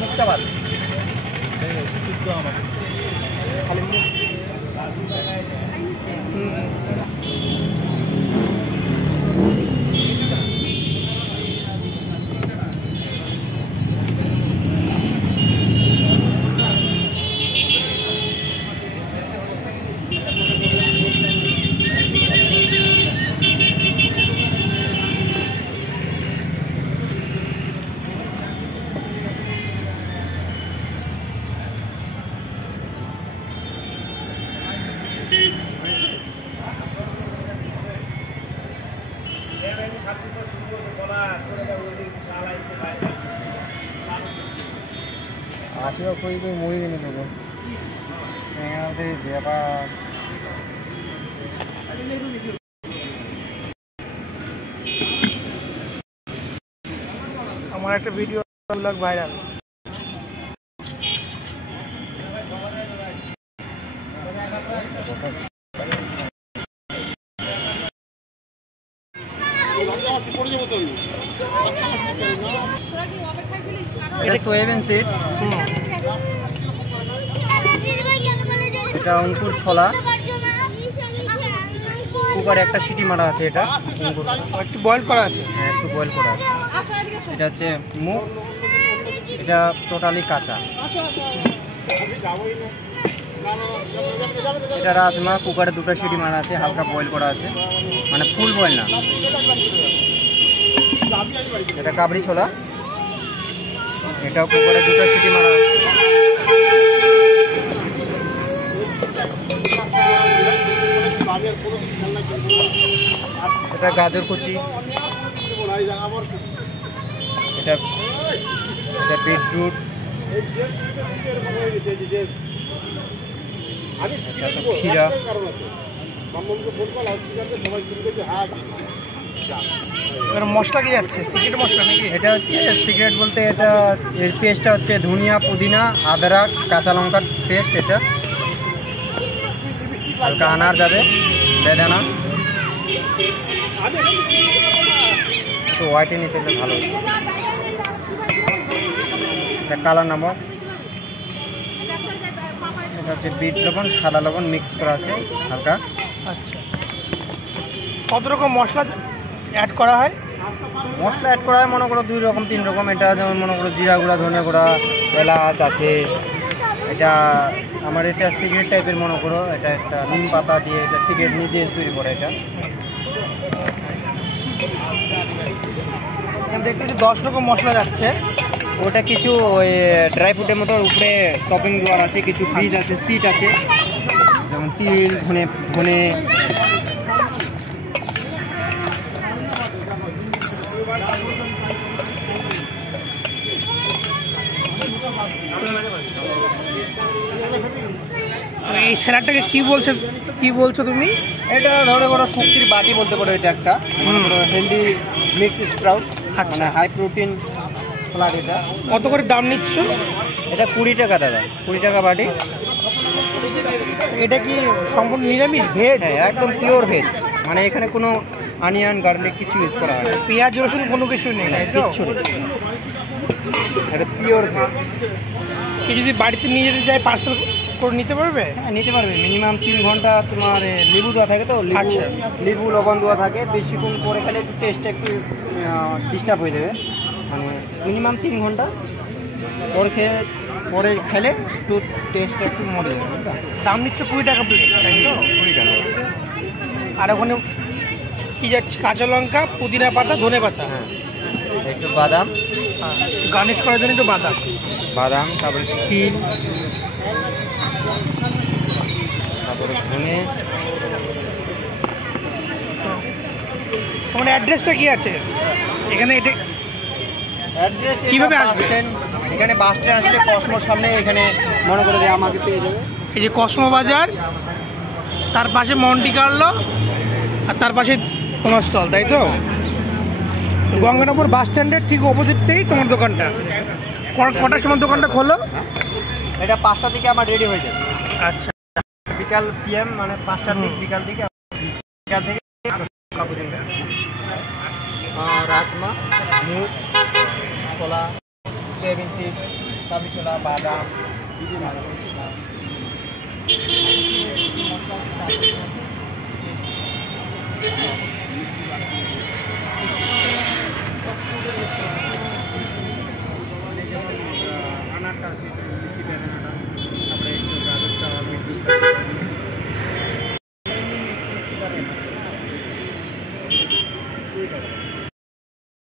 মুখটা বাদ খালি মুখ আসিও কই কই মরি গেল নেব সেনাতে ব্যাপার আমার একটা ভিডিও ব্লগ ভাইরাল এটা সোয়াবিন সিড এটা অঙ্কুর ছোলা কুকারে একটা সিটি মারা আছে এটা অঙ্কুর একটু বয়েল করা আছে হ্যাঁ একটু বয়েল করা আছে এটা হচ্ছে মুগ এটা টোটালি কাঁচা এটা রাজমা কুকারে দুটো সিটি মারা আছে হালকা বয়েল করা আছে মানে ফুল বয়েল না এটা কাবড়ি ছোলা এটাও কুকারে দুটো সিটি মারা আছে এটা গাজর কুচি এটা এটা বিটরুট ক্ষীরা মশলা কি যাচ্ছে সিক্রেট মশলা নাকি এটা হচ্ছে সিক্রেট বলতে এটা এর পেস্টটা হচ্ছে ধনিয়া পুদিনা আদরক কাঁচা লঙ্কার পেস্ট এটা হালকা আনার যাবে বেদানা তো হোয়াইটে নিতে ভালো এটা কালা নমক এটা হচ্ছে বিট লবণ সাদা লবণ মিক্স করা আছে হালকা আচ্ছা কত রকম মশলা অ্যাড করা হয় মশলা অ্যাড করা হয় মনে করো 2 রকম 3 রকম এটা যেমন মনে করো জিরা গুঁড়া ধনিয়া গুঁড়া এলাচ আছে এটা আমার এটা সিগারেট টাইপের মনে করো এটা একটা নিম পাতা দিয়ে এটা সিগারেট নিজে তৈরি করে এটা দেখতে 10 রকম মশলা যাচ্ছে ওটা কিছু ওই ড্রাই ফ্রুটের মতো উপরে টপিং দেওয়ার আছে কিছু বীজ আছে সিড আছে যেমন তিল ধনে এই স্যালাডটাকে কি বলছো তুমি এটা ধরে বড় শক্তির বাটি বলতে পারো এটা একটা হেলদি মিক্স স্প্রাউট মানে হাই প্রোটিন স্যালাড এটা কত করে দাম নিচ্ছ এটা 20 টাকা দাদা 20 টাকা বাটি এটা কি সম্পূর্ণ নিরামিষ ভেজ হ্যাঁ একদম পিওর ভেজ মানে এখানে কোনো অনিয়ন গার্লিক কিছু ইউজ করা হয় পেঁয়াজ রসুন কোনো কিছু নেই কিচ্ছু এটা পিওর ভেজ কি যদি বাড়িতে নিয়ে যেতে চাই পার্সেল করে নিতে পারবে হ্যাঁ নিতে পারবে মিনিমাম 3 ঘন্টা তোমার লেবু দেওয়া থাকে তো লেবু লবণ দেওয়া থাকে বেশিক্ষণ করে খেলে একটু টেস্টটা একটু ডিস্টার্ব হয়ে যাবে মানে মিনিমাম 3 ঘন্টা পরে খেলে একটু টেস্টটা একটু মরে যাবে দাম নিচ্ছে 20 টাকা প্লেট তাই তো 20 টাকা আর ওখানে কি যাচ্ছে কাঁচা লঙ্কা পুদিনা পাতা ধনে পাতা হ্যাঁ একটু বাদাম গার্নিশ করার জন্য একটু বাদাম তারপরে তিল তারপরে ধনে তোমার অ্যাড্রেসটা কি আছে এখানে এটা অ্যাড্রেস কিভাবে আসবেন এখানে বাস স্ট্যান্ড আসলে কসমোর সামনে এখানে মনে করে দিয়ে আমাকে পেয়ে যাবে এই যে কসমো বাজার তার পাশে মন্টি কার্লো আর তার পাশে তোমার স্টল তাই তো গঙ্গানগর বাস স্ট্যান্ডের ঠিক অপোজিটতেই তোমার দোকানটা। কটার সময় দোকানটা খোলো? এটা 5টা থেকে আমার রেডি হয়ে যায়। আচ্ছা, বিকাল PM মানে 5টার দিক, বিকাল থেকে রাজমা, মুগ, ছোলা, সয়াবিন সিড, কাবলি ছোলা, বাদাম,